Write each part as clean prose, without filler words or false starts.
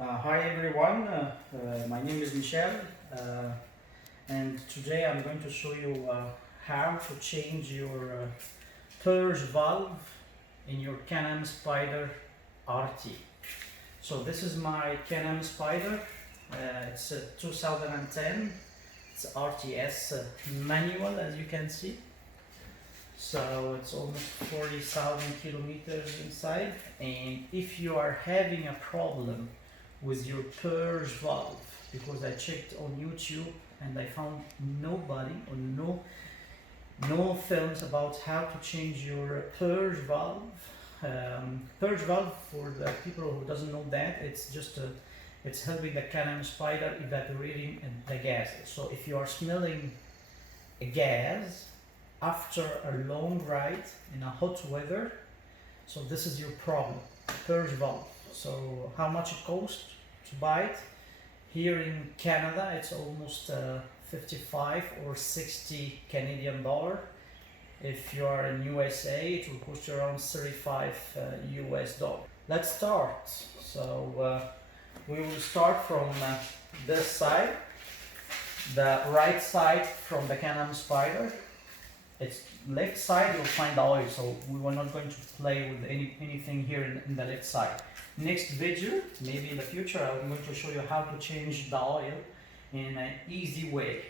Hi everyone, my name is Michel, and today I'm going to show you how to change your purge valve in your Can-Am Spyder RT. So this is my Can-Am Spyder, it's a 2010, it's RTS manual, as you can see. So it's almost 40,000 kilometers inside, and if you are having a problem with your purge valve, because I checked on YouTube and I found nobody or no films about how to change your purge valve. Purge valve, for the people who doesn't know that, it's helping the Can-Am Spyder evaporating the gases. So if you are smelling a gas after a long ride in a hot weather, so this is your problem, purge valve. So how much it costs to buy it? Here in Canada it's almost 55 or 60 Canadian dollar. If you are in USA it will cost you around 35 US dollar. Let's start. So we will start from this side, the right side from the Can-Am Spyder. It's left side, you'll find the oil, so we were not going to play with anything here in the left side. Next video, maybe in the future, I'm going to show you how to change the oil in an easy way.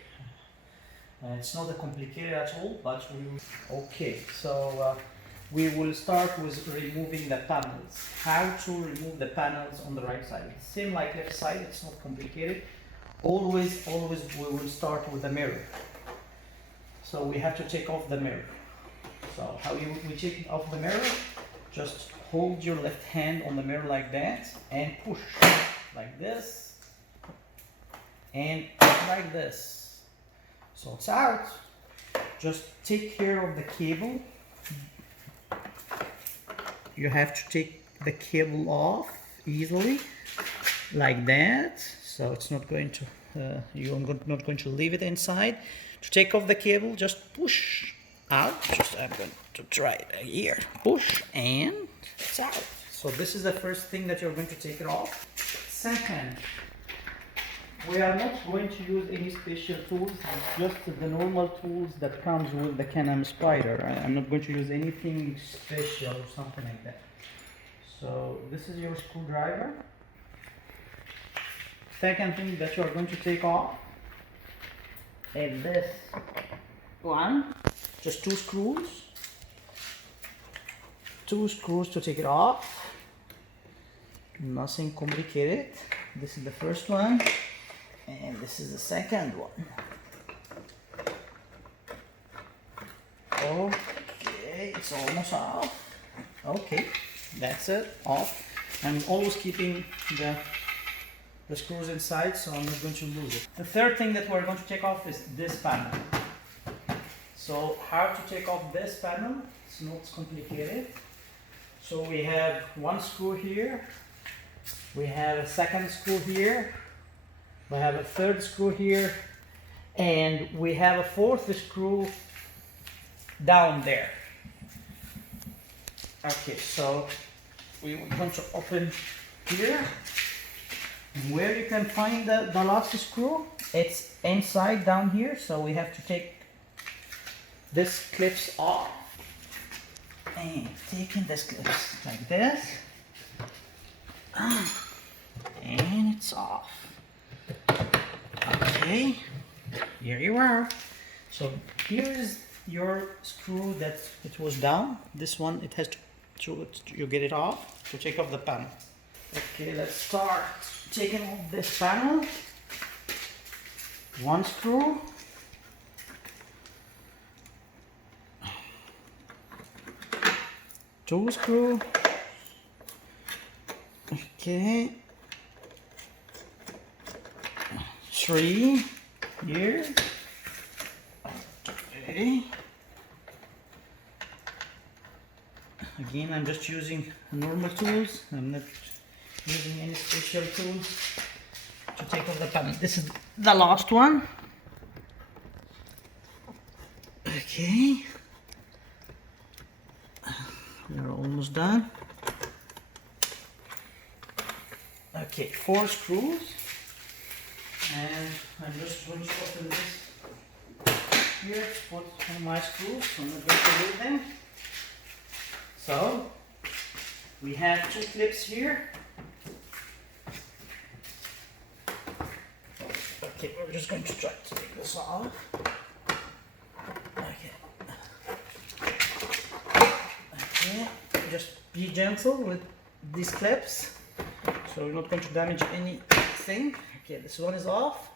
It's not complicated at all, but we will. Okay, so we will start with removing the panels. How to remove the panels on the right side. Same like left side, it's not complicated. Always we will start with the mirror. So we have to take off the mirror. So how we take off the mirror? Just hold your left hand on the mirror like that and push like this and like this. So it's out. Just take care of the cable. You have to take the cable off easily like that. So it's not going to, you're not going to leave it inside. To take off the cable, just push out. I'm going to try it here. Push and it's out. So this is the first thing that you're going to take it off. Second, we are not going to use any special tools, just the normal tools that comes with the Can-Am Spyder. I'm not going to use anything special or something like that. So this is your screwdriver. Second thing that you are going to take off is this one, just two screws to take it off, nothing complicated. This is the first one and this is the second one. Okay, it's almost off. Okay, that's it, off. I'm always keeping the screws inside, so I'm not going to lose it. The third thing that we're going to take off is this panel. So how to take off this panel? It's not complicated. So we have one screw here, we have a second screw here, we have a third screw here, and we have a fourth screw down there. Okay, so we're going to open here. Where you can find the last screw, it's inside down here, so we have to take this clips off and taking this clips like this, and it's off. Okay, here you are. So here is your screw that it was down. This one, it has to you get it off to take off the panel. Okay, let's start taking off this panel. One screw, two screw, okay, three here, okay. Again, I'm just using normal tools. I'm not using any special tools to take off the panel. This is the last one. Okay, we're almost done. Okay, 4 screws, and I'm just going to open this here, put on my screws, so I'm not going to leave them. So we have 2 clips here. Okay, we're just going to try to take this off. Okay. Okay, just be gentle with these clips, so we're not going to damage anything. Okay, this one is off.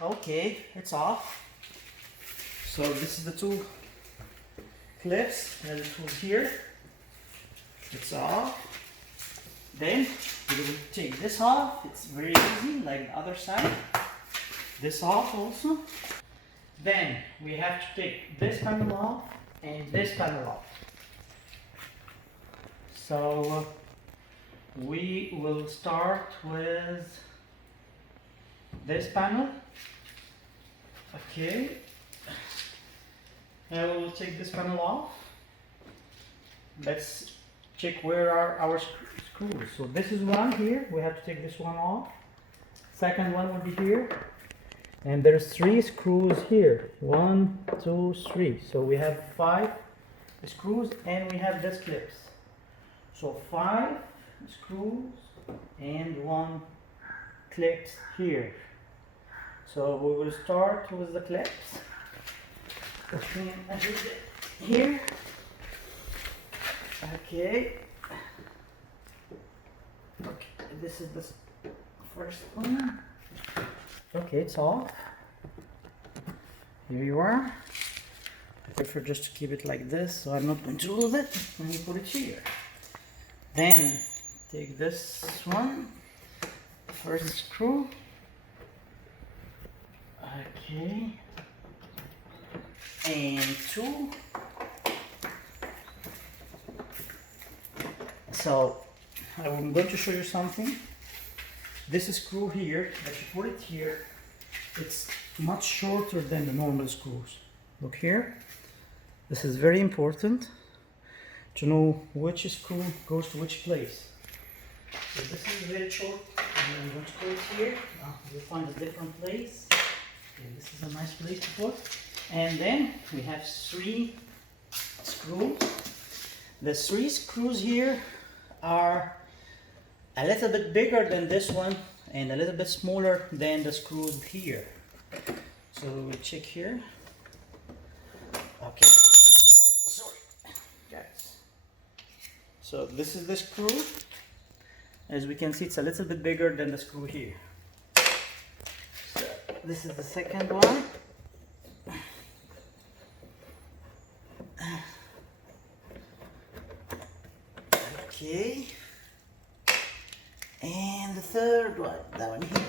Okay, it's off. So this is the 2 clips and the tools here. It's off. Then we will take this off. It's very easy, like the other side. This off also. Then we have to take this panel off and this panel off. So we will start with this panel. Okay. And we will take this panel off. Let's check where are our screws. So this is one here. We have to take this one off. Second one will be here. And there's 3 screws here. 1, 2, 3. So we have 5 screws and we have these clips. So 5 screws and 1 clip here. So we will start with the clips. Okay, here. Okay. Okay, this is the first one. Okay, it's off. Here you are. I prefer just to keep it like this, so I'm not going to lose it when you put it here. Then take this one, first screw. Okay. And 2. So I'm going to show you something. This screw here, that you put it here, it's much shorter than the normal screws. Look here. This is very important to know which screw goes to which place. So this is very short, and I'm going to put it here. You'll find a different place. Okay, this is a nice place to put. And then we have 3 screws. The 3 screws here are a little bit bigger than this one and a little bit smaller than the screws here. So we'll check here. Okay. Sorry, guys. So this is the screw. As we can see, it's a little bit bigger than the screw here. So this is the second one. Okay. And the third one, that one here.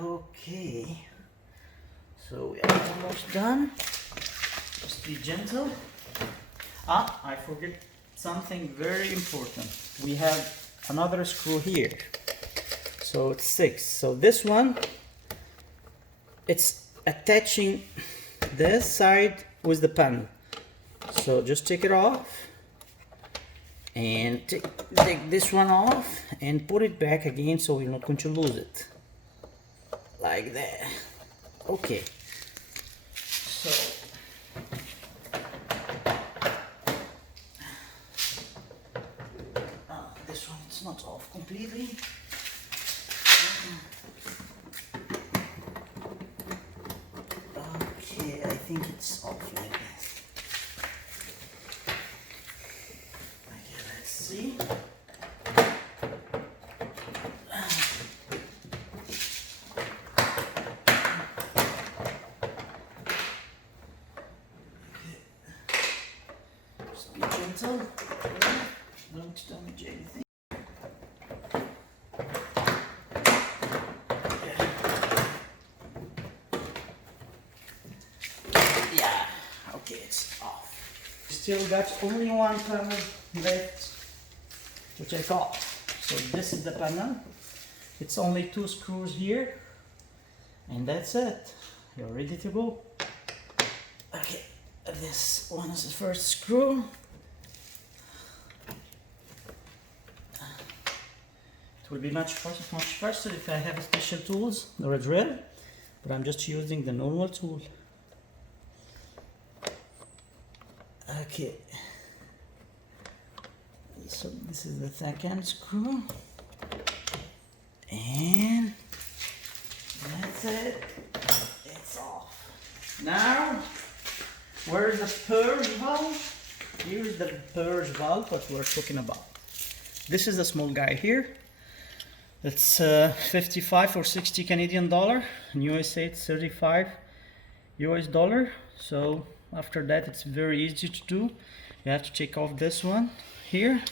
Okay. So we are almost done. Just be gentle. I forget something very important. We have another screw here. So it's 6. So this one, it's attaching this side with the panel. So just take it off and take this one off and put it back again, so you're not going to lose it. Like that. Okay. So this one is not off completely. Okay, I think it's off like this. Okay, let's see. Just be gentle. Don't damage anything. Yeah, okay, it's off. still got only one panel left to take off. So this is the panel. It's only 2 screws here, and that's it. You're ready to go. Okay, this one is the first screw. It will be much faster if I have special tools or a drill, but I'm just using the normal tool. Okay, so this is the second screw, and that's it. It's off. Now, where's the purge valve? Here's the purge valve that we're talking about. This is the small guy here. It's 55 or 60 Canadian dollar. In USA it's 35 US dollar. So after that it's very easy to do. You have to take off this one here.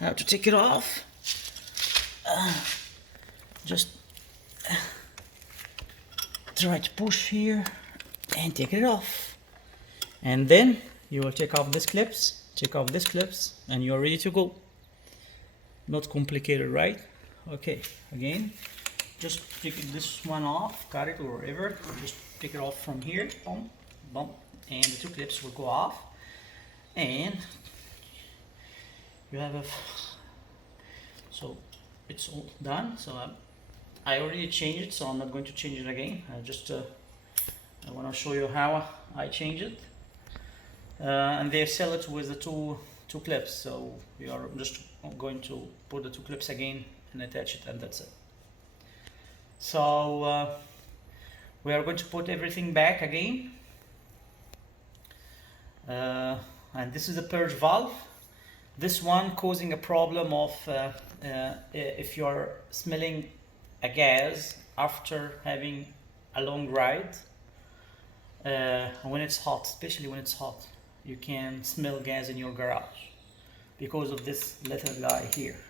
I have to take it off. Just try to push here and take it off. And then you will take off these clips, and you're ready to go. Not complicated, right? Okay, again, just take this one off, cut it or whatever, just take it off from here, boom, boom, and the 2 clips will go off, and you have so it's all done. So I already changed it, so I'm not going to change it again. I want to show you how I change it, and they sell it with the two clips, so we are just going to put the 2 clips again and attach it, and that's it. So we are going to put everything back again, and this is the purge valve. This one causing a problem of if you are smelling a gas after having a long ride, when it's hot, especially when it's hot, you can smell gas in your garage because of this little guy here.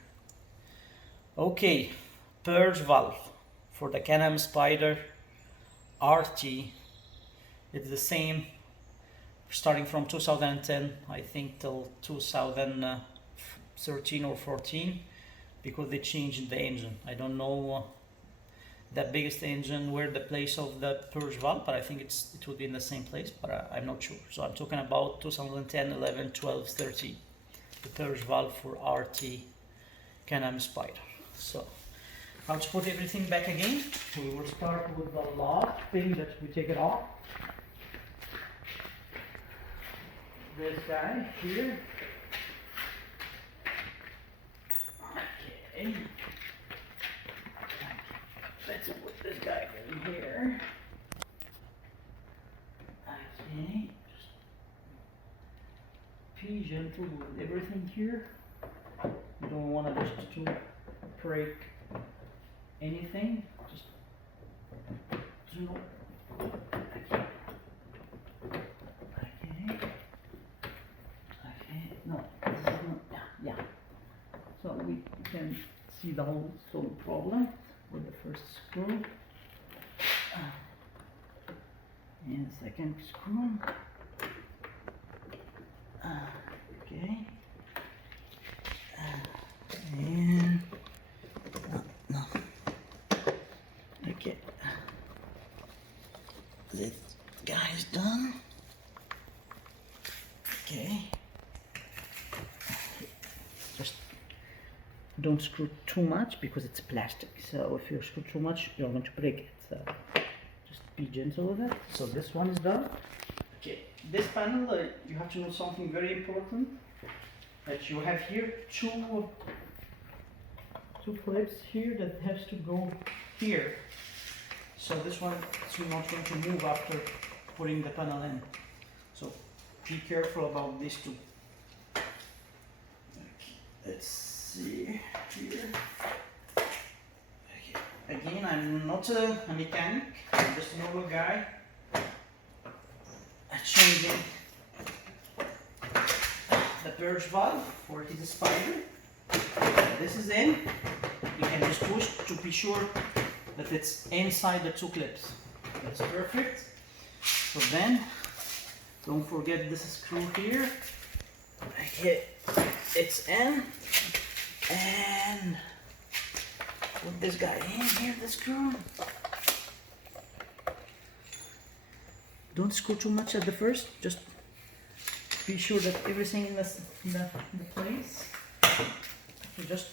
Okay, purge valve for the Can-Am Spyder RT. It's the same starting from 2010, I think, till 2013 or 14, because they changed the engine. I don't know the biggest engine where the place of the purge valve, but I think it would be in the same place, but I'm not sure. So I'm talking about 2010, 11, 12, 13, the purge valve for RT Can-Am Spyder. So how to put everything back again? We will start with the lock thing that we take it off. This guy here. Okay. Let's put this guy in here. Okay. Just be gentle with everything here. You don't want to just to break anything. Just do. Okay. No, this is not. Yeah. So we can see the whole problem with the first screw and second screw. Okay. And no. Okay. This guy is done. Okay. Just don't screw too much because it's plastic. So if you screw too much, you're going to break it. So just be gentle with it. So this one is done. Okay. This panel, you have to know something very important. That you have here two clips here that has to go here. So this one is not going to move after putting the panel in. So be careful about these two. Okay, let's see here. Okay. Again, I'm not a mechanic, I'm just a normal guy. Changing the purge valve for his Spyder. This is in. You can just push to be sure that it's inside the 2 clips. That's perfect. So then, don't forget this screw here. Okay, it's in, and put this guy in here, the screw. Don't screw too much at the first, just be sure that everything in the place. You just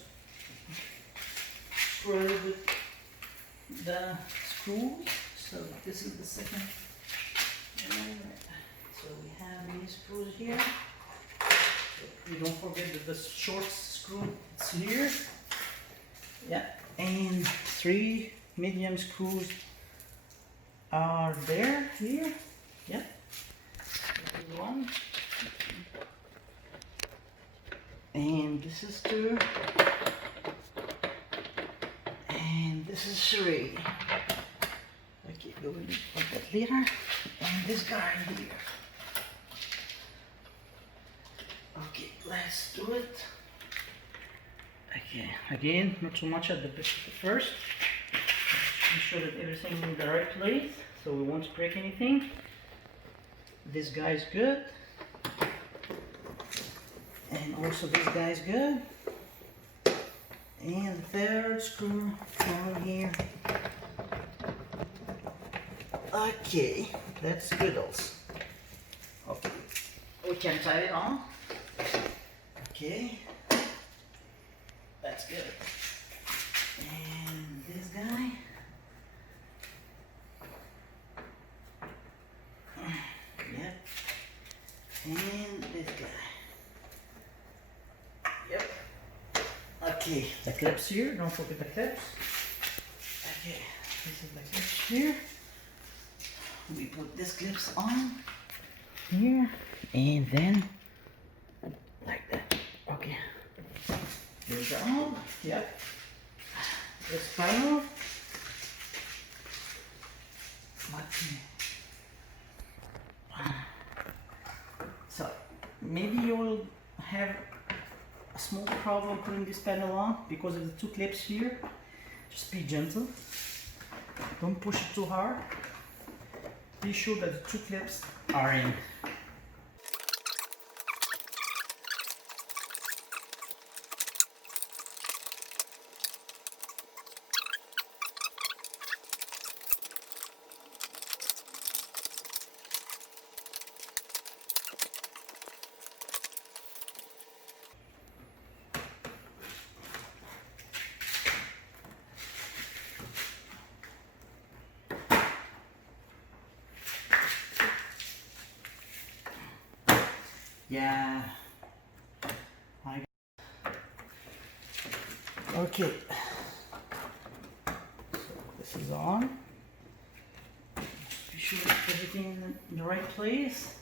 screw it with the screw. So this is the second. So we have these screws here. So you don't forget that the short screw is here. Yeah, and 3 medium screws are there here. Yeah. This is 1. And this is 2. And this is 3. Okay, we will put that later. And this guy here. Okay, let's do it. Okay, again, not too much at the first. Be sure that everything is in the right place, so we won't break anything. This guy is good. And also this guy is good. And the third screw down here. Okay, that's good also. Okay, we can tie it on. Okay, that's good. And this guy. Yep. And this guy. Yep. Okay, the clips here, don't forget the clips. Okay, this is the clips here. We put these clips on here and then like that. Okay. Here's the arm. Yep. This final. So maybe you will have a small problem putting this panel on because of the 2 clips here. Just be gentle. Don't push it too hard. Be sure that the 2 clips are in. Yeah. Okay. So this is on. Be sure that everything in the right place.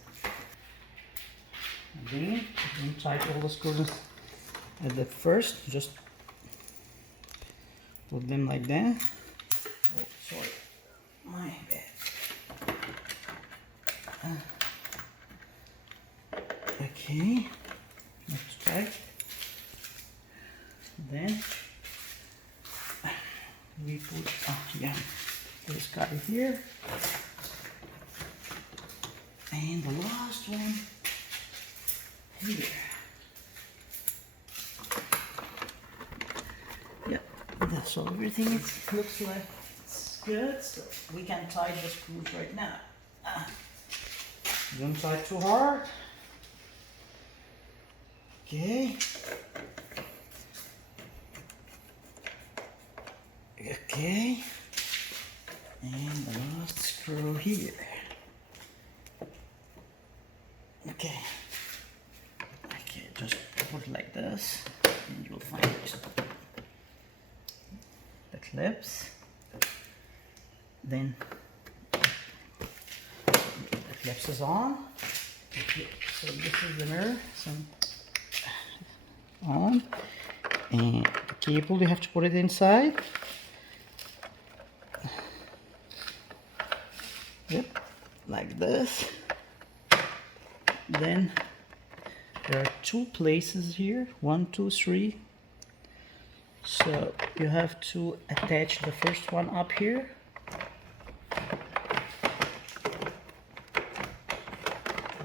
Again, don't tight all the screws at the first. Just put them like that. Oh, sorry. My bad. Okay, let's try. Then we put this guy here, and the last one here. Yep, so everything looks like it's good. So we can tie the screws right now. Don't tie too hard. Okay. Okay. And the last screw here. Okay. Okay, just put it like this, and you'll find the clips. Then the clips is on. Okay, so this is the mirror. So on, and the cable you have to put it inside. Yep, like this. Then there are 2 places here, 1, 2, 3. So you have to attach the first one up here.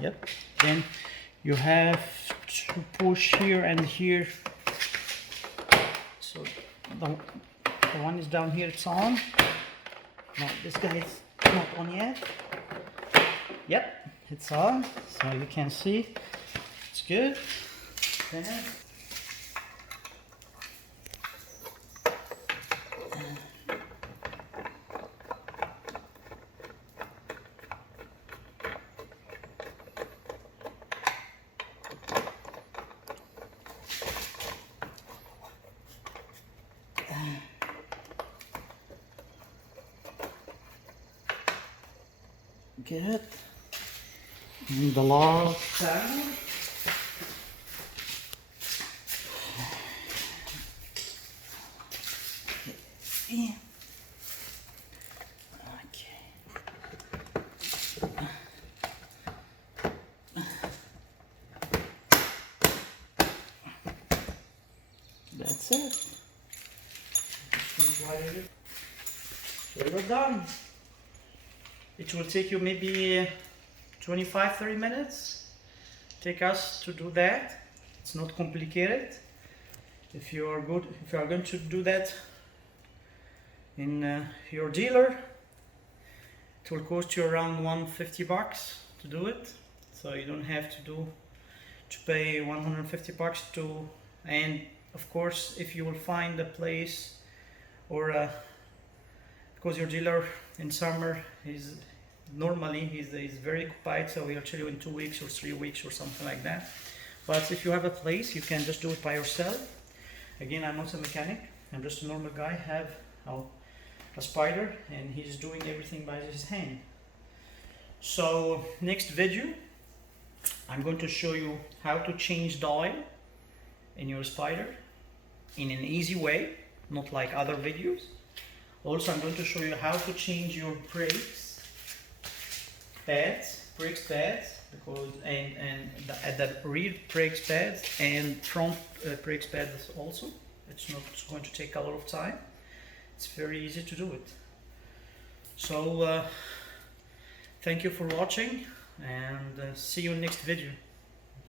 Yep. Then you have to push here and here. So the one is down here, it's on. No, this guy is not on yet. Yep, it's on, so you can see it's good. Then good. And the last down. Yeah. Okay. That's it. So we're done. It will take you maybe 25-30 minutes. Take us to do that. It's not complicated. If you are going to do that in your dealer, it will cost you around $150 to do it. So you don't have to pay $150 to. And of course, if you will find a place or because your dealer in summer is normally he's very occupied, so he'll tell you in 2 weeks or 3 weeks or something like that. But if you have a place, you can just do it by yourself. Again, I'm not a mechanic, I'm just a normal guy, have a spyder, and he's doing everything by his hand. So next video I'm going to show you how to change the oil in your spyder in an easy way, not like other videos. Also, I'm going to show you how to change your brakes pads, because at the rear brakes pads and front brakes pads also. It's not going to take a lot of time. It's very easy to do it. So thank you for watching, and see you in next video.